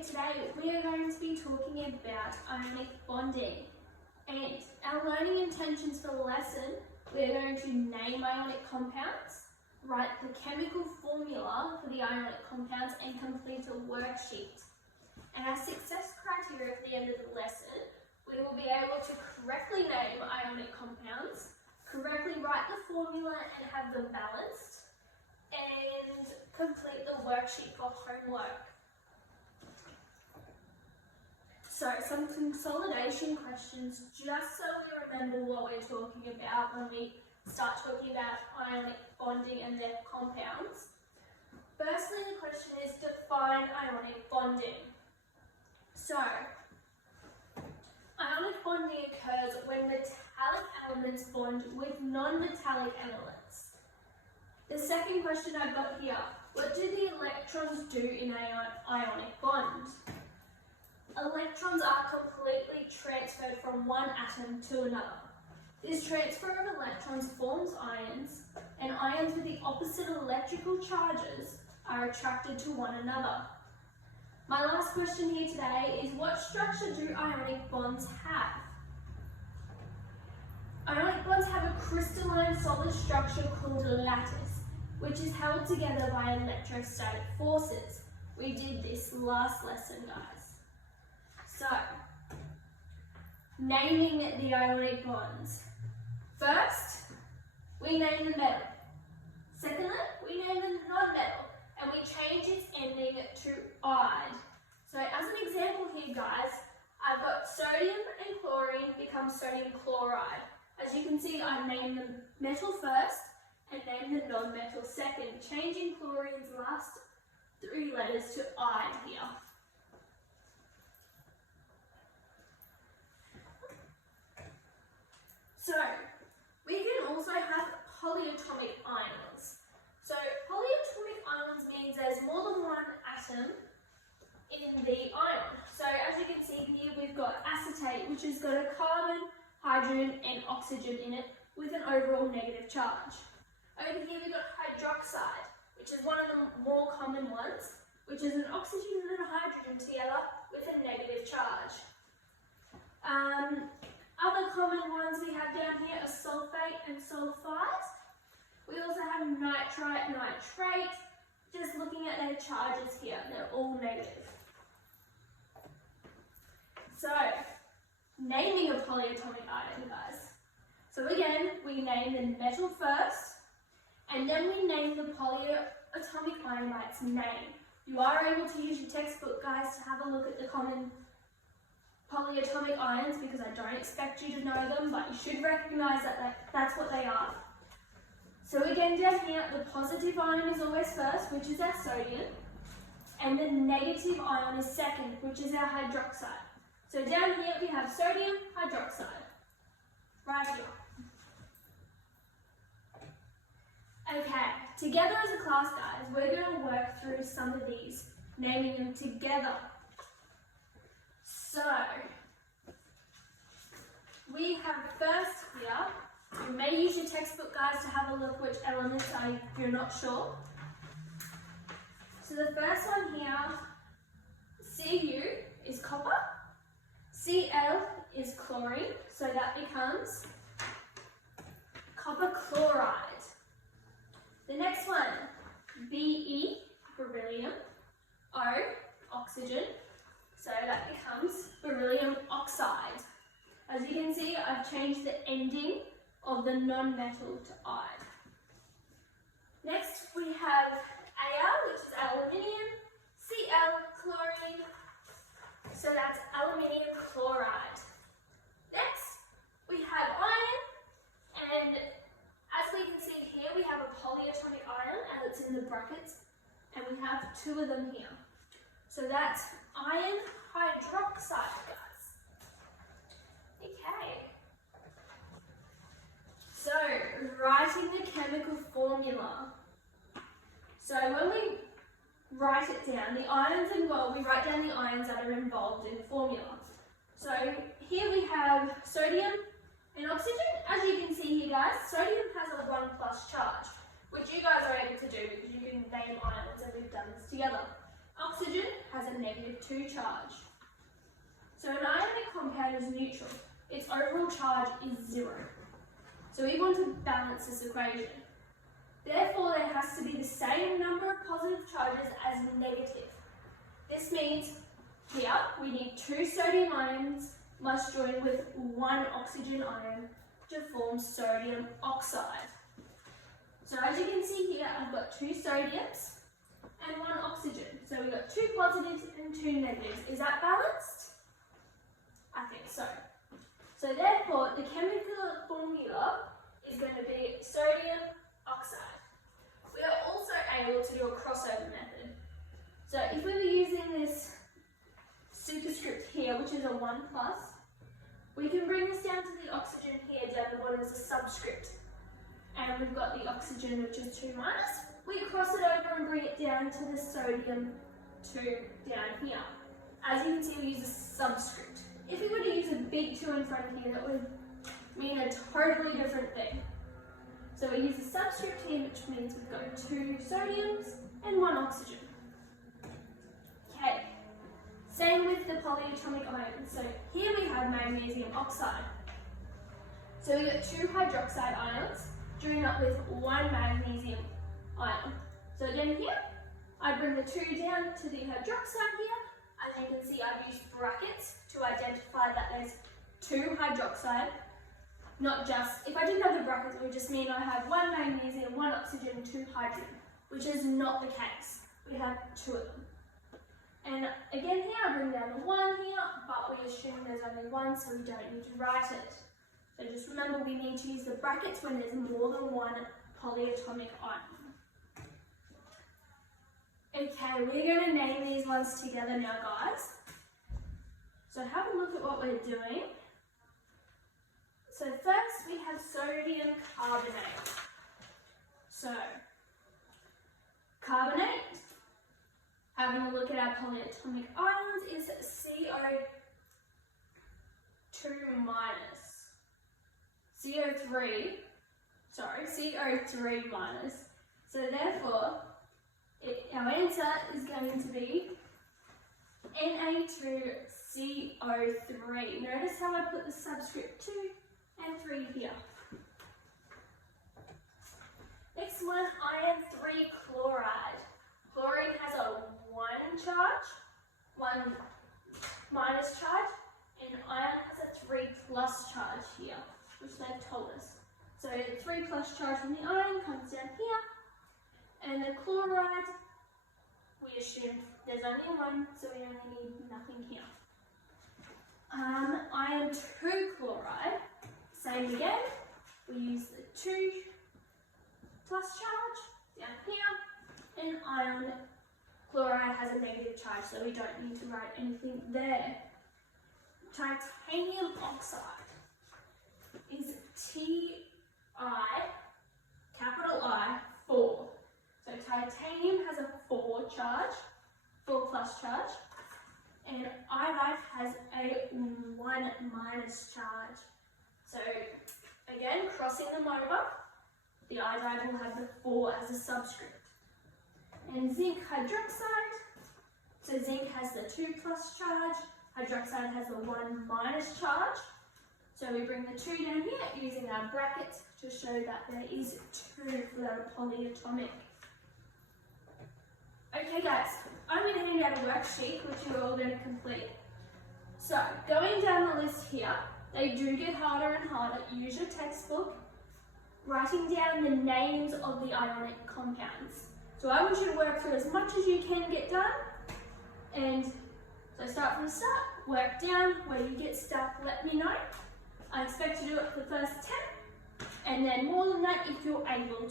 Okay, today we are going to be talking about ionic bonding. And our learning intentions for the lesson, we are going to name ionic compounds, write the chemical formula for the ionic compounds and complete a worksheet. And our success criteria for the end of the lesson, we will be able to correctly name ionic compounds, correctly write the formula and have them balanced, and complete the worksheet for homework. So some consolidation questions just so we remember what we're talking about when we start talking about ionic bonding and their compounds. Firstly, the question is define ionic bonding. So, ionic bonding occurs when metallic elements bond with non-metallic elements. The second question I've got here, what do the electrons do in an ionic bond? Electrons are completely transferred from one atom to another. This transfer of electrons forms ions, and ions with the opposite electrical charges are attracted to one another. My last question here today is, what structure do ionic bonds have? Ionic bonds have a crystalline solid structure called a lattice, which is held together by electrostatic forces. We did this last lesson, guys. So, naming the ionic bonds. First, we name the metal. Secondly, we name the non-metal, and we change its ending to "-ide". So as an example here, guys, I've got sodium and chlorine become sodium chloride. As you can see, I named the metal first and named the non-metal second, changing chlorine's last three letters to "-ide" here. So, we can also have polyatomic ions. So, polyatomic ions means there's more than one atom in the ion. So, as you can see here, we've got acetate, which has got a carbon, hydrogen, and oxygen in it with an overall negative charge. Over here, we've got hydroxide, which is one of the more common ones, which is an oxygen and a hydrogen together with a negative charge. Other common ones we have down here are sulfate and sulfite. We also have nitrite, nitrate. Just looking at their charges here, they're all negative. So, naming a polyatomic ion, guys. So again, we name the metal first, and then we name the polyatomic ion by its name. You are able to use your textbook, guys, to have a look at the common polyatomic ions, because I don't expect you to know them, but you should recognise that that's what they are. So again, down here, the positive ion is always first, which is our sodium, and the negative ion is second, which is our hydroxide. So down here we have sodium hydroxide, right here. Okay, together as a class, guys, we're going to work through some of these, naming them together. So, we have first here, you may use your textbook, guys, to have a look which elements you're not sure. So the first one here, Cu is copper, Cl is chlorine, so that becomes copper chloride. The next one, Be, beryllium, O, oxygen, so that becomes beryllium oxide. As you can see, I've changed the ending of the non-metal to "-ide". Next, we have Ar, which is aluminium, Cl, chlorine, so that's aluminium chloride. Next, we have iron, and as we can see here, we have a polyatomic ion, as it's in the brackets, and we have two of them here. So that's iron hydroxide, guys. Okay. So, writing the chemical formula. So when we write it down, the ions involved, we write down the ions that are involved in the formula. So here we have sodium and oxygen. As you can see here, guys, sodium has a 1+ charge, which you guys are able to do because you can name ions and we've done this together. oxygen has a -2 charge. So an ionic compound is neutral. Its overall charge is 0. So we want to balance this equation. Therefore, there has to be the same number of positive charges as negative. This means here we need 2 sodium ions must join with 1 oxygen ion to form sodium oxide. So as you can see here, I've got 2 sodiums and 1 oxygen. So we've got 2 positives and 2 negatives. Is that balanced? I think so. So therefore, the chemical formula is going to be sodium oxide. We are also able to do a crossover method. So if we were using this superscript here, which is a 1+, we can bring this down to the oxygen here down the bottom as a subscript. And we've got the oxygen, which is 2-. We cross it over and bring it down to the sodium 2 down here. As you can see, we use a subscript. If we were to use a big 2 in front here, that would mean a totally different thing. So we use a subscript here, which means we've got 2 sodiums and 1 oxygen. Okay, same with the polyatomic ions. So here we have magnesium oxide. So we've got 2 hydroxide ions joined up with 1 magnesium ion. So again here, I bring the 2 down to the hydroxide here. As you can see, I've used brackets to identify that there's 2 hydroxide. Not just, if I didn't have the brackets, it would just mean I have 1 magnesium, 1 oxygen, 2 hydrogen, which is not the case. We have 2 of them. And again here, I bring down the 1 here, but we assume there's only 1, so we don't need to write it. So just remember, we need to use the brackets when there's more than 1 polyatomic ion. Okay, we're going to name these ones together now, guys. So have a look at what we're doing. So first we have sodium carbonate. So, carbonate, having a look at our polyatomic ions, is CO2-. CO3-. So therefore, our answer is going to be Na2CO3. Notice how I put the subscript 2 and 3 here. Next one, iron 3 chloride. Chlorine has a 1 charge, 1 minus charge, and iron has a 3+ charge here, which they've told us. So the 3+ charge from the iron comes down here, and the chloride, we assume there's only 1, so we only need nothing here. Iron 2 chloride, same again. We use the 2+ charge down here, and iron chloride has a negative charge, so we don't need to write anything there. Titanium oxide is Ti4. So titanium has a 4 charge, 4+ charge, and iodide has a 1- charge. So again, crossing them over, the iodide will have the 4 as a subscript. And zinc hydroxide, so zinc has the 2+ charge, hydroxide has the 1- charge. So we bring the 2 down here using our brackets to show that there is 2 for our polyatomic. Okay guys, I'm going to hand out a worksheet which you're all going to complete. So, going down the list here, they do get harder and harder. Use your textbook, writing down the names of the ionic compounds. So I want you to work through as much as you can get done. And so start from the start, work down, where you get stuck, let me know. I expect to do it for the first 10, and then more than that if you're able to.